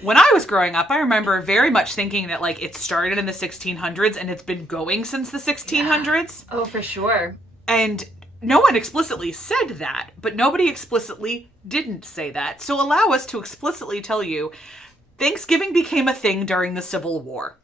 When I was growing up, I remember very much thinking that like it started in the 1600s and it's been going since the 1600s. Oh, for sure. And no one explicitly said that, but nobody explicitly didn't say that. So allow us to explicitly tell you Thanksgiving became a thing during the Civil War.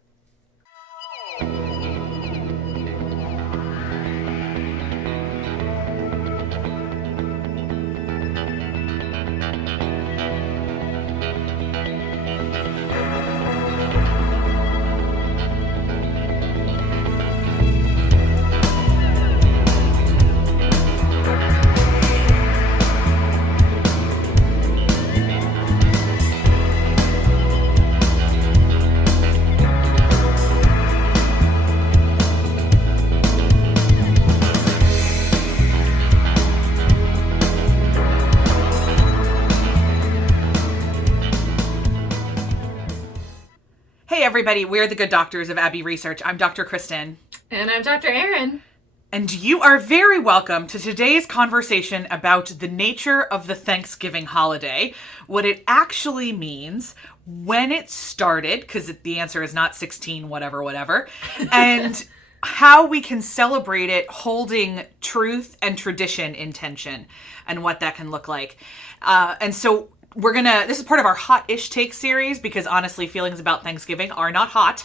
Hey everybody, we're the Good Doctors of Abbey Research. I'm Dr. Kristen. And I'm Dr. Erin. And you are very welcome to today's conversation about the nature of the Thanksgiving holiday, what it actually means, when it started, because the answer is not 16, whatever, and how we can celebrate it holding truth and tradition in tension and what that can look like. And so this is part of our hot-ish take series because honestly, feelings about Thanksgiving are not hot,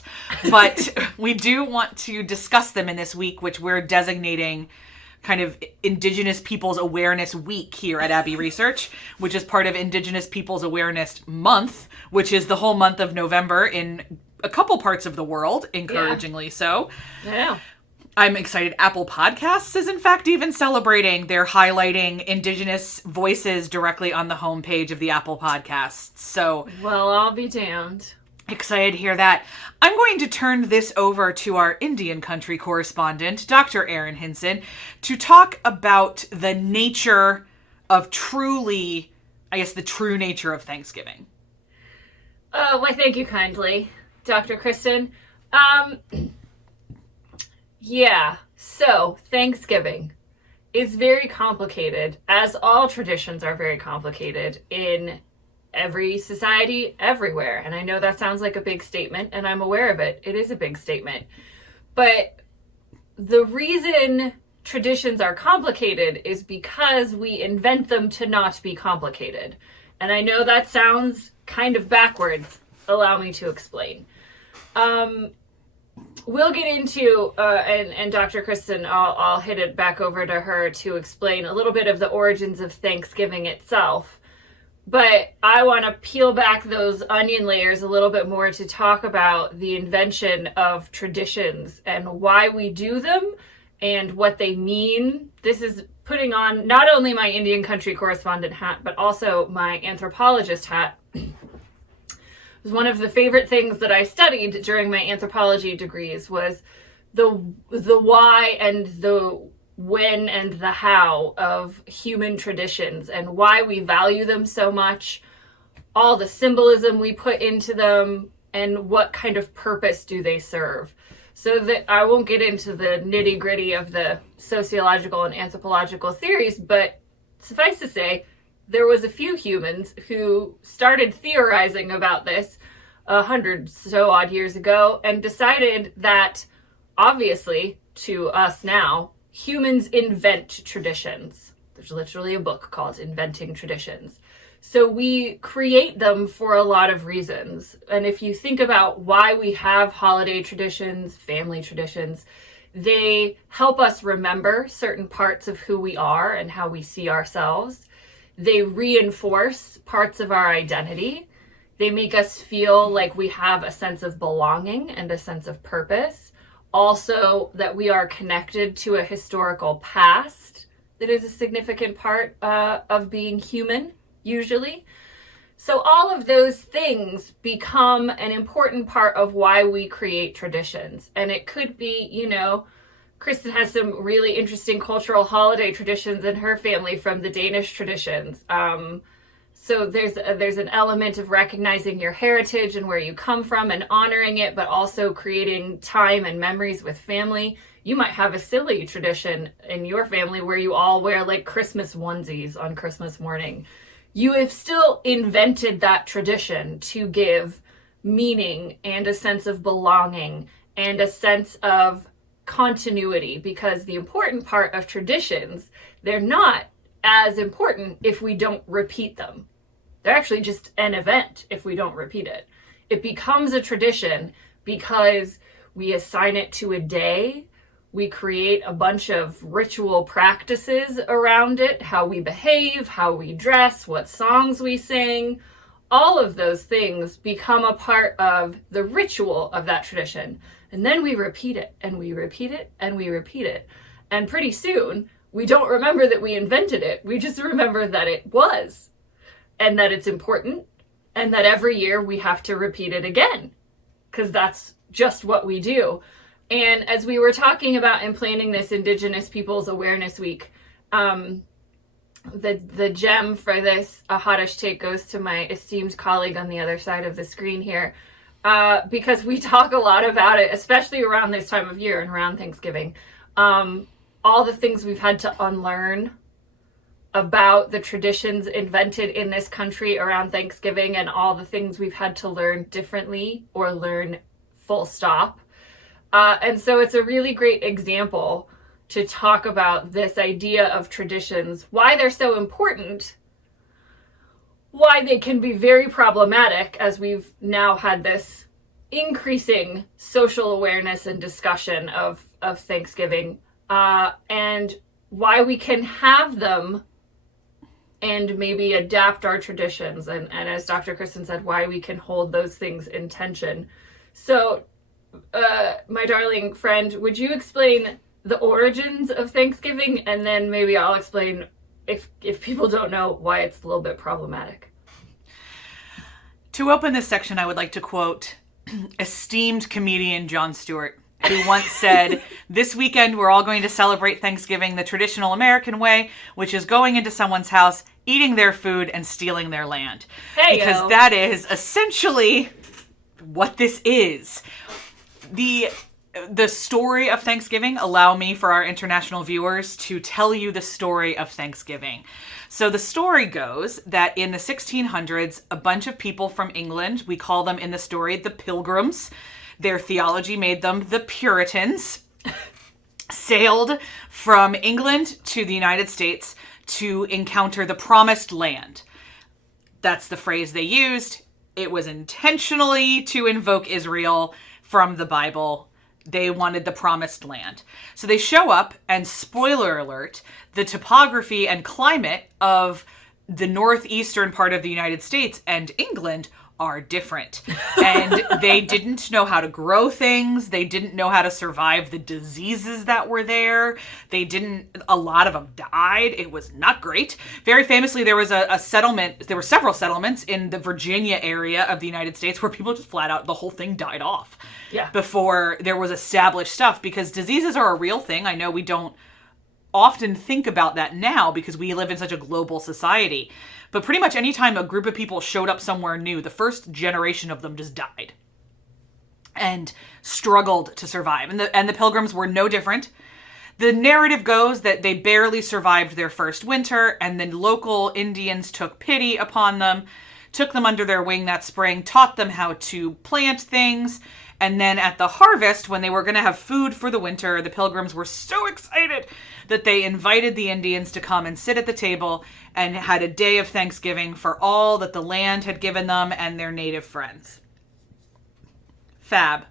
but we do want to discuss them in this week, which we're designating kind of Indigenous Peoples Awareness Week here at Abbey Research, which is part of Indigenous Peoples Awareness Month, which is the whole month of November in a couple parts of the world, encouragingly so. Yeah. I'm excited. Apple Podcasts is in fact even celebrating. They're highlighting Indigenous voices directly on the homepage of the Apple Podcasts. So, well, I'll be damned. Excited to hear that. I'm going to turn this over to our Indian country correspondent, Dr. Erin Hinson, to talk about the nature of the true nature of Thanksgiving. Oh, why, thank you kindly, Dr. Kristen. Yeah, so Thanksgiving is very complicated, as all traditions are very complicated in every society, everywhere. And I know that sounds like a big statement, and I'm aware of it. It is a big statement. But the reason traditions are complicated is because we invent them to not be complicated. And I know that sounds kind of backwards. Allow me to explain. We'll get into, and Dr. Kristen, I'll hit it back over to her to explain a little bit of the origins of Thanksgiving itself. But I want to peel back those onion layers a little bit more to talk about the invention of traditions and why we do them and what they mean. This is putting on not only my Indian country correspondent hat, but also my anthropologist hat. One of the favorite things that I studied during my anthropology degrees was the why and the when and the how of human traditions and why we value them so much, all the symbolism we put into them, and what kind of purpose do they serve. So that I won't get into the nitty-gritty of the sociological and anthropological theories, but suffice to say, there was a few humans who started theorizing about this 100 so odd years ago and decided that, obviously, to us now, humans invent traditions. There's literally a book called Inventing Traditions. So we create them for a lot of reasons. And if you think about why we have holiday traditions, family traditions, they help us remember certain parts of who we are and how we see ourselves. They reinforce parts of our identity. They make us feel like we have a sense of belonging and a sense of purpose. Also, that we are connected to a historical past that is a significant part of being human, usually. So all of those things become an important part of why we create traditions. And it could be, Kristen has some really interesting cultural holiday traditions in her family from the Danish traditions. So there's an element of recognizing your heritage and where you come from and honoring it, but also creating time and memories with family. You might have a silly tradition in your family where you all wear like Christmas onesies on Christmas morning. you have still invented that tradition to give meaning and a sense of belonging and a sense of continuity, because the important part of traditions, they're not as important if we don't repeat them. They're actually just an event if we don't repeat it. It becomes a tradition because we assign it to a day. We create a bunch of ritual practices around it, how we behave, how we dress, what songs we sing. All of those things become a part of the ritual of that tradition. And then we repeat it, and we repeat it, and we repeat it. And pretty soon, we don't remember that we invented it. We just remember that it was, and that it's important, and that every year we have to repeat it again, because that's just what we do. And as we were talking about and planning this Indigenous Peoples Awareness Week, the gem for this Hadash take goes to my esteemed colleague on the other side of the screen here, because we talk a lot about it, especially around this time of year and around Thanksgiving. All the things we've had to unlearn about the traditions invented in this country around Thanksgiving, and all the things we've had to learn differently or learn full stop. And so it's a really great example to talk about this idea of traditions, why they're so important, why they can be very problematic, as we've now had this increasing social awareness and discussion of Thanksgiving, and why we can have them and maybe adapt our traditions. And as Dr. Kristen said, why we can hold those things in tension. So, my darling friend, would you explain the origins of Thanksgiving, and then maybe I'll explain, if people don't know, why it's a little bit problematic. To open this section, I would like to quote esteemed comedian Jon Stewart, who once said, "This weekend we're all going to celebrate Thanksgiving the traditional American way, which is going into someone's house, eating their food, and stealing their land." Hey-o. Because that is essentially what this is. The story of Thanksgiving, allow me, for our international viewers, to tell you the story of Thanksgiving. So the story goes that in the 1600s, a bunch of people from England, we call them in the story the Pilgrims, their theology made them the Puritans, sailed from England to the United States to encounter the Promised Land. That's the phrase they used. It was intentionally to invoke Israel from the Bible. They wanted the Promised Land. So they show up, and spoiler alert, the topography and climate of the northeastern part of the United States and England are different. And they didn't know how to grow things. They didn't know how to survive the diseases that were there. A lot of them died. It was not great. Very famously, there was a settlement, there were several settlements in the Virginia area of the United States where people just flat out, the whole thing died off. Yeah. Before there was established stuff, because diseases are a real thing. I know we don't often think about that now because we live in such a global society. But pretty much any time a group of people showed up somewhere new, the first generation of them just died and struggled to survive. And the Pilgrims were no different. The narrative goes that they barely survived their first winter, and then local Indians took pity upon them, took them under their wing that spring, taught them how to plant things. And then at the harvest, when they were going to have food for the winter, the Pilgrims were so excited that they invited the Indians to come and sit at the table and had a day of Thanksgiving for all that the land had given them and their native friends. Fab.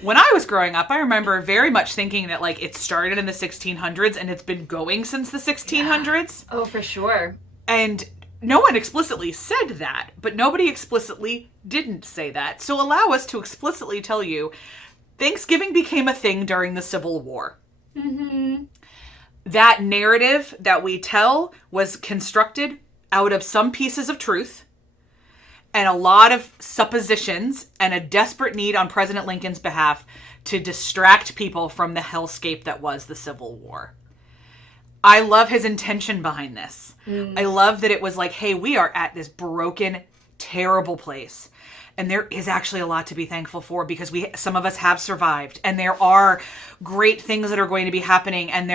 When I was growing up, I remember very much thinking that it started in the 1600s and it's been going since the 1600s. Yeah. Oh, for sure. And no one explicitly said that, but nobody explicitly didn't say that. So allow us to explicitly tell you, Thanksgiving became a thing during the Civil War. Mm-hmm. That narrative that we tell was constructed out of some pieces of truth and a lot of suppositions and a desperate need on President Lincoln's behalf to distract people from the hellscape that was the Civil War. I love his intention behind this. I love that it was like, hey, we are at this broken, terrible place. And there is actually a lot to be thankful for, because some of us have survived, and there are great things that are going to be happening. And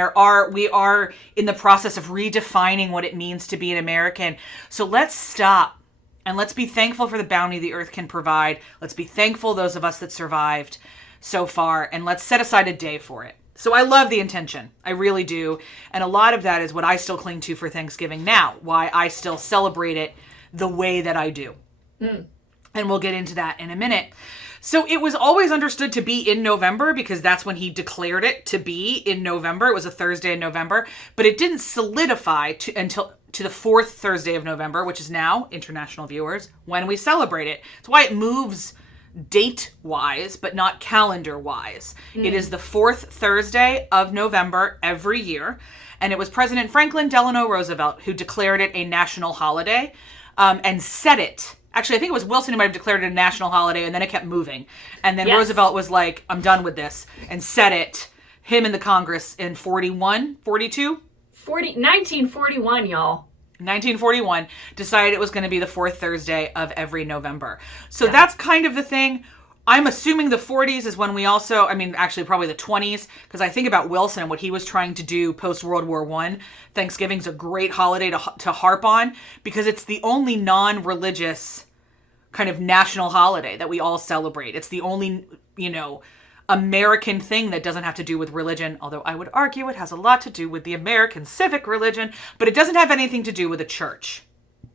we are in the process of redefining what it means to be an American. So let's stop and let's be thankful for the bounty the earth can provide. Let's be thankful, those of us that survived so far, and let's set aside a day for it. So I love the intention. I really do. And a lot of that is what I still cling to for Thanksgiving now, why I still celebrate it the way that I do. And we'll get into that in a minute. So it was always understood to be in November, because that's when he declared it to be in November. It was a Thursday in November, but it didn't solidify until the fourth Thursday of November, which is now, international viewers, when we celebrate it. It's why it moves date-wise, but not calendar-wise. It is the fourth Thursday of November every year, and it was President Franklin Delano Roosevelt who declared it a national holiday, and set it. Actually, I think it was Wilson who might have declared it a national holiday, and then it kept moving. And then Roosevelt was like, I'm done with this, and set it, him in the Congress, in 1941, y'all. 1941, decided it was going to be the fourth Thursday of every November. So that's kind of the thing. I'm assuming the 40s is when we also, actually probably the 20s, because I think about Wilson and what he was trying to do post-World War I. Thanksgiving's a great holiday to harp on, because it's the only non-religious kind of national holiday that we all celebrate. It's the only, American thing that doesn't have to do with religion, although I would argue it has a lot to do with the American civic religion, but it doesn't have anything to do with a church.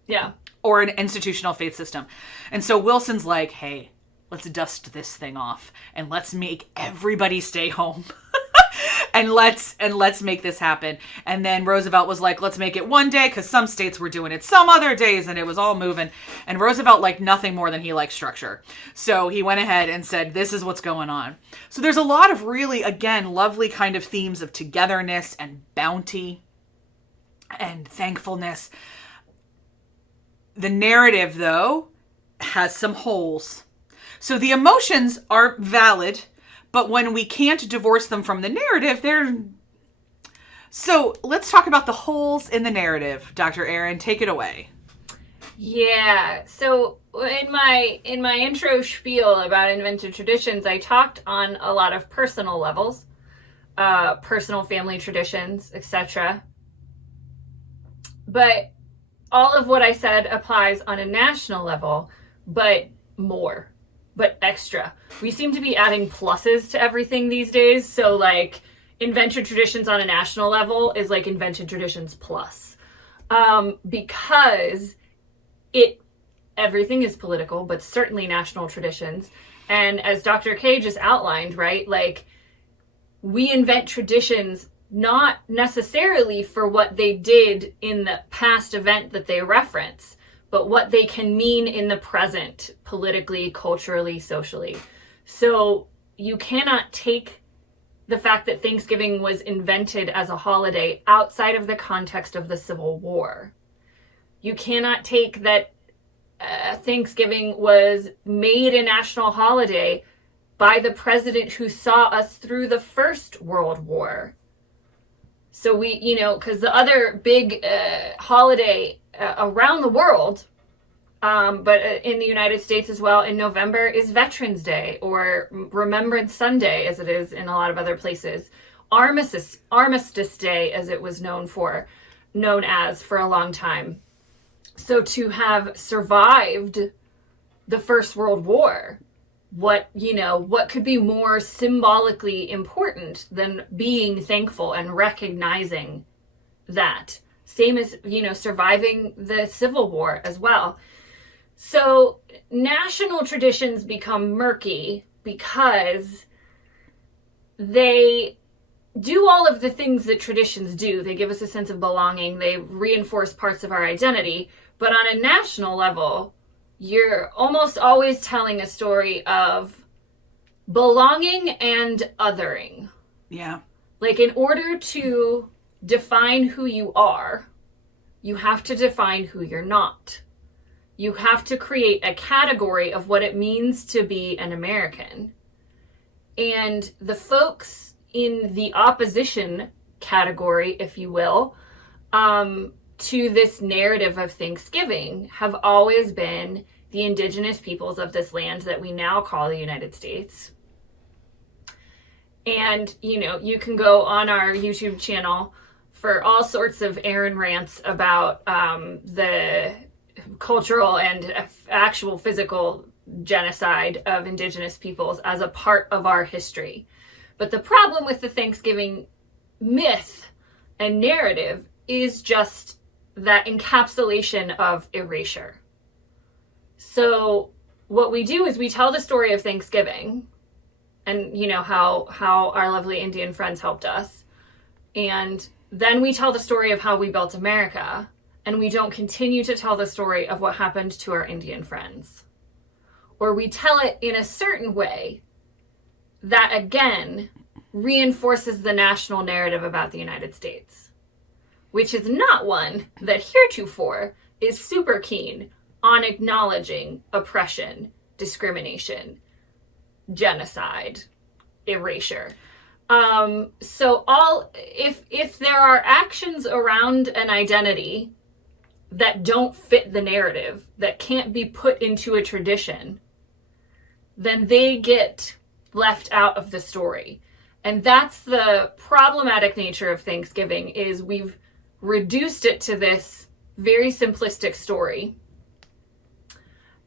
Yeah. Or an institutional faith system. And so Wilson's like, hey, let's dust this thing off and let's make everybody stay home. and let's make this happen. And then Roosevelt was like, let's make it one day, because some states were doing it some other days, and it was all moving. And Roosevelt liked nothing more than he liked structure. So he went ahead and said, this is what's going on. So there's a lot of really, again, lovely kind of themes of togetherness and bounty and thankfulness. The narrative, though, has some holes. So the emotions are valid, but when we can't divorce them from the narrative, they're... So let's talk about the holes in the narrative. Dr. Erin, take it away. Yeah. So in my intro spiel about invented traditions, I talked on a lot of personal levels, personal family traditions, etc. But all of what I said applies on a national level, but more. But extra. We seem to be adding pluses to everything these days. So like invented traditions on a national level is like invented traditions plus. Because everything is political, but certainly national traditions. And as Dr. K just outlined, right? Like we invent traditions not necessarily for what they did in the past event that they reference, but what they can mean in the present, politically, culturally, socially. So you cannot take the fact that Thanksgiving was invented as a holiday outside of the context of the Civil War. You cannot take that Thanksgiving was made a national holiday by the president who saw us through the First World War. So because the other big holiday around the world, but in the United States as well, in November is Veterans Day, or Remembrance Sunday, as it is in a lot of other places. Armistice Day, as it was known as for a long time. So to have survived the First World War, what could be more symbolically important than being thankful and recognizing that? Same as, surviving the Civil War as well. So national traditions become murky because they do all of the things that traditions do. They give us a sense of belonging. They reinforce parts of our identity. But on a national level, you're almost always telling a story of belonging and othering. Yeah. Like in order to define who you are, you have to define who you're not. You have to create a category of what it means to be an American. And the folks in the opposition category, if you will, to this narrative of Thanksgiving have always been the indigenous peoples of this land that we now call the United States. And, you can go on our YouTube channel for all sorts of Erin rants about the cultural and actual physical genocide of indigenous peoples as a part of our history. But the problem with the Thanksgiving myth and narrative is just that encapsulation of erasure. So what we do is we tell the story of Thanksgiving and how our lovely Indian friends helped us. And then we tell the story of how we built America, and we don't continue to tell the story of what happened to our Indian friends. Or we tell it in a certain way that, again, reinforces the national narrative about the United States, which is not one that heretofore is super keen on acknowledging oppression, discrimination, genocide, erasure. So if there are actions around an identity that don't fit the narrative, that can't be put into a tradition, then they get left out of the story. And that's the problematic nature of Thanksgiving, is we've reduced it to this very simplistic story.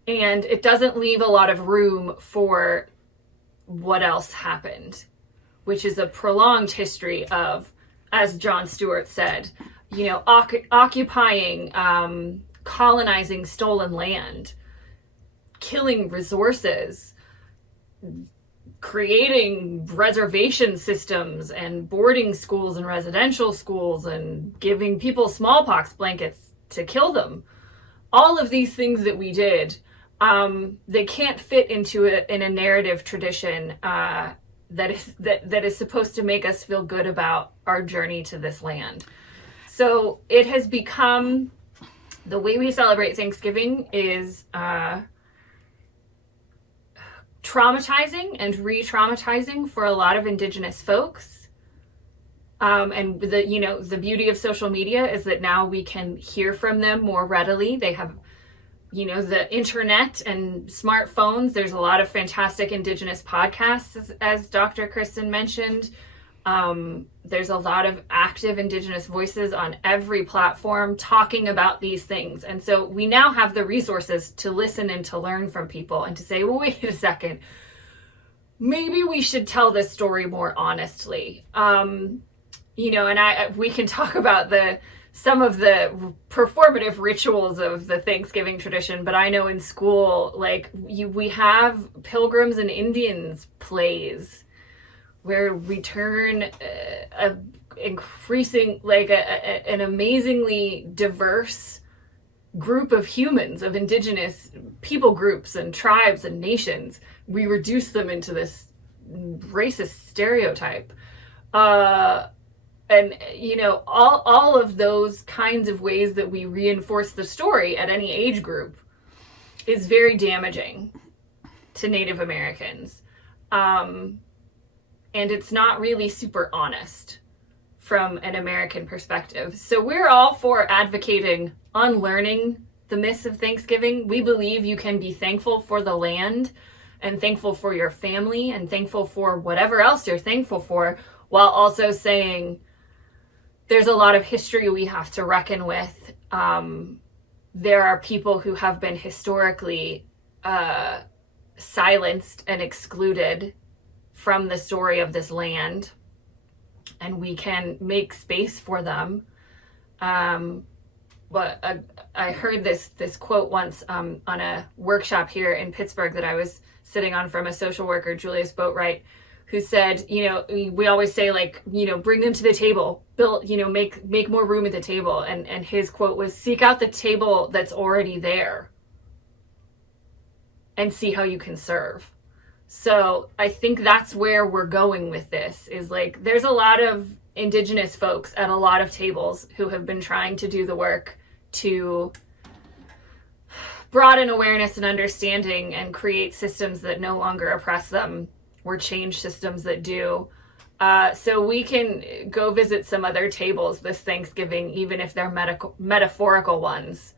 And it doesn't leave a lot of room for what else happened, which is a prolonged history of, as Jon Stewart said, occupying, colonizing stolen land, killing resources, creating reservation systems and boarding schools and residential schools and giving people smallpox blankets to kill them. All of these things that we did, they can't fit into in a narrative tradition that is supposed to make us feel good about our journey to this land. So it has become, the way we celebrate Thanksgiving is traumatizing and re-traumatizing for a lot of Indigenous folks. And the beauty of social media is that now we can hear from them more readily. They have, the internet and smartphones. There's a lot of fantastic Indigenous podcasts, as Dr. Kristen mentioned. There's a lot of active Indigenous voices on every platform talking about these things. And so we now have the resources to listen and to learn from people and to say, well, wait a second, maybe we should tell this story more honestly. And we can talk about some of the performative rituals of the Thanksgiving tradition, but I know in school, we have Pilgrims and Indians plays where we turn an amazingly diverse group of humans, of Indigenous people groups and tribes and nations. We reduce them into this racist stereotype. And all of those kinds of ways that we reinforce the story at any age group is very damaging to Native Americans. And it's not really super honest from an American perspective. So we're all for advocating unlearning the myths of Thanksgiving. We believe you can be thankful for the land and thankful for your family and thankful for whatever else you're thankful for, while also saying there's a lot of history we have to reckon with. There are people who have been historically silenced and excluded from the story of this land, and we can make space for them. But I heard this quote once on a workshop here in Pittsburgh that I was sitting on from a social worker, Julius Boatwright, who said, we always say, bring them to the table, build, make more room at the table. And his quote was, seek out the table that's already there and see how you can serve. So I think that's where we're going with this, is there's a lot of Indigenous folks at a lot of tables who have been trying to do the work to broaden awareness and understanding and create systems that no longer oppress them or change systems that do. So we can go visit some other tables this Thanksgiving, even if they're metaphorical ones.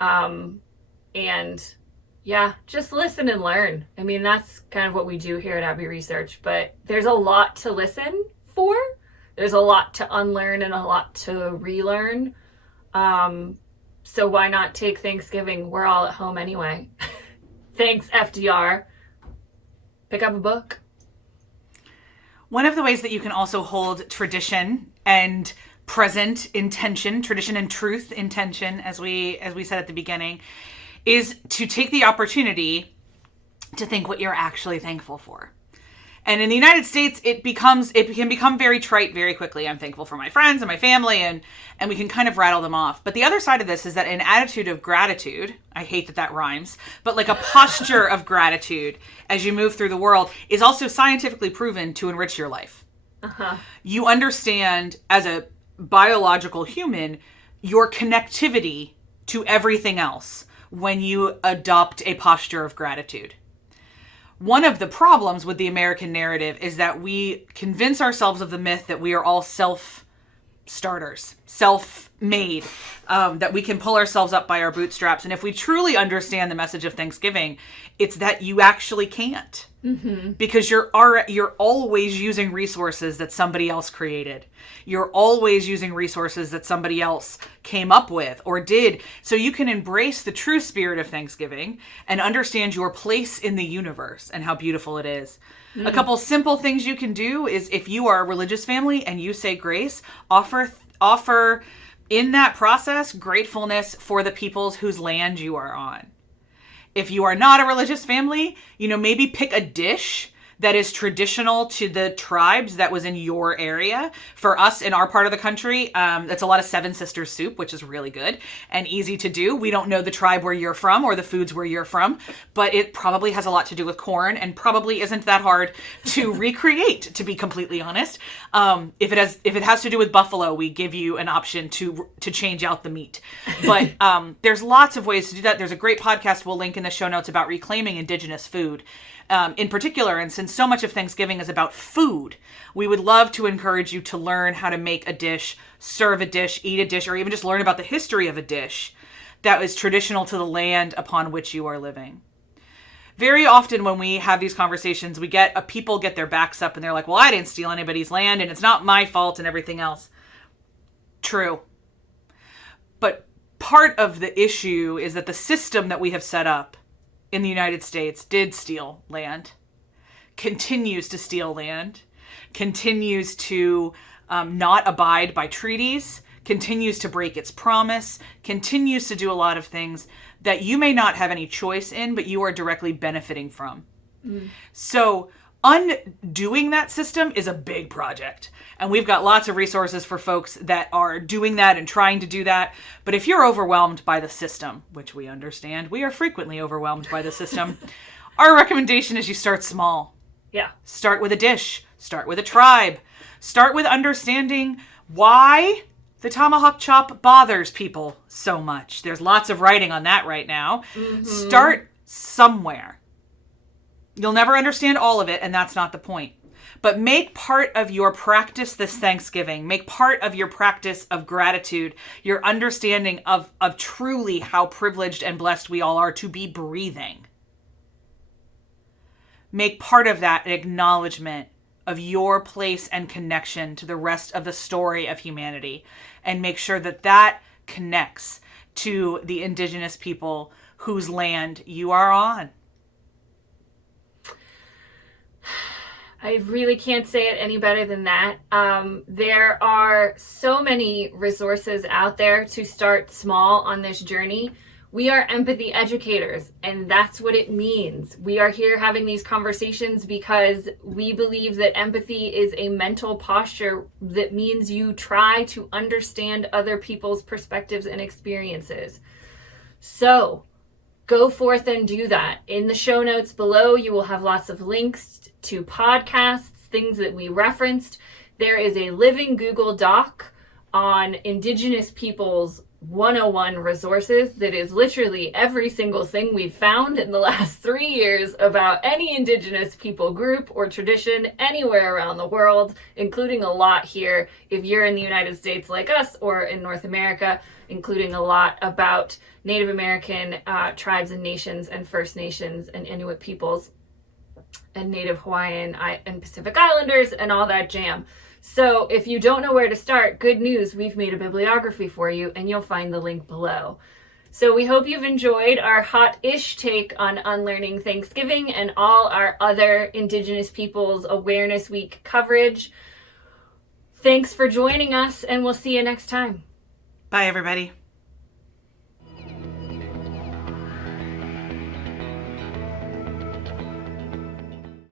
And Yeah, just listen and learn. I mean, that's kind of what we do here at Abbey Research, but there's a lot to listen for. There's a lot to unlearn and a lot to relearn. So why not take Thanksgiving? We're all at home anyway. Thanks, FDR. Pick up a book. One of the ways that you can also hold tradition and present intention, tradition and truth intention, as we said at the beginning, is to take the opportunity to think what you're actually thankful for. And in the United States, it can become very trite very quickly. I'm thankful for my friends and my family, and we can kind of rattle them off. But the other side of this is that an attitude of gratitude, I hate that rhymes, but like a posture of gratitude as you move through the world is also scientifically proven to enrich your life. Uh-huh. You understand as a biological human your connectivity to everything else when you adopt a posture of gratitude. One of the problems with the American narrative is that we convince ourselves of the myth that we are all self-starters, self-made, that we can pull ourselves up by our bootstraps. And if we truly understand the message of Thanksgiving, it's that you actually can't. Mm-hmm. Because you're always using resources that somebody else created. You're always using resources that somebody else came up with or did. So you can embrace the true spirit of Thanksgiving and understand your place in the universe and how beautiful it is. A couple simple things you can do is, if you are a religious family and you say grace, offer in that process gratefulness for the peoples whose land you are on. If you are not a religious family, maybe pick a dish that is traditional to the tribes that was in your area. For us in our part of the country, that's a lot of Seven Sisters soup, which is really good and easy to do. We don't know the tribe where you're from or the foods where you're from, but it probably has a lot to do with corn and probably isn't that hard to recreate, to be completely honest. If it has to do with buffalo, we give you an option to change out the meat. But there's lots of ways to do that. There's a great podcast we'll link in the show notes about reclaiming indigenous food. In particular, and since so much of Thanksgiving is about food, we would love to encourage you to learn how to make a dish, serve a dish, eat a dish, or even just learn about the history of a dish that is traditional to the land upon which you are living. Very often when we have these conversations, people get their backs up and they're like, well, I didn't steal anybody's land and it's not my fault and everything else. True. But part of the issue is that the system that we have set up in the United States did steal land, continues to steal land, continues to not abide by treaties, continues to break its promise, continues to do a lot of things that you may not have any choice in, but you are directly benefiting from. Mm. So undoing that system is a big project. And we've got lots of resources for folks that are doing that and trying to do that. But if you're overwhelmed by the system, which we understand, we are frequently overwhelmed by the system, our recommendation is you start small. Yeah. Start with a dish. Start with a tribe. Start with understanding why the tomahawk chop bothers people so much. There's lots of writing on that right now. Mm-hmm. Start somewhere. You'll never understand all of it, and that's not the point. But make part of your practice this Thanksgiving, make part of your practice of gratitude, your understanding of truly how privileged and blessed we all are to be breathing. Make part of that an acknowledgement of your place and connection to the rest of the story of humanity, and make sure that connects to the indigenous people whose land you are on. I really can't say it any better than that. There are so many resources out there to start small on this journey. We are empathy educators, and that's what it means. We are here having these conversations because we believe that empathy is a mental posture that means you try to understand other people's perspectives and experiences. So go forth and do that. In the show notes below, you will have lots of links to podcasts, things that we referenced. There is a living Google Doc on Indigenous peoples 101 resources that is literally every single thing we've found in the last 3 years about any Indigenous people group or tradition anywhere around the world, including a lot here if you're in the United States like us or in North America. including a lot about Native American tribes and nations and First Nations and Inuit peoples and Native Hawaiian and Pacific Islanders and all that jam. So if you don't know where to start, good news, we've made a bibliography for you, and you'll find the link below. So we hope you've enjoyed our hot-ish take on Unlearning Thanksgiving and all our other Indigenous Peoples Awareness Week coverage. Thanks for joining us, and we'll see you next time. Bye, everybody.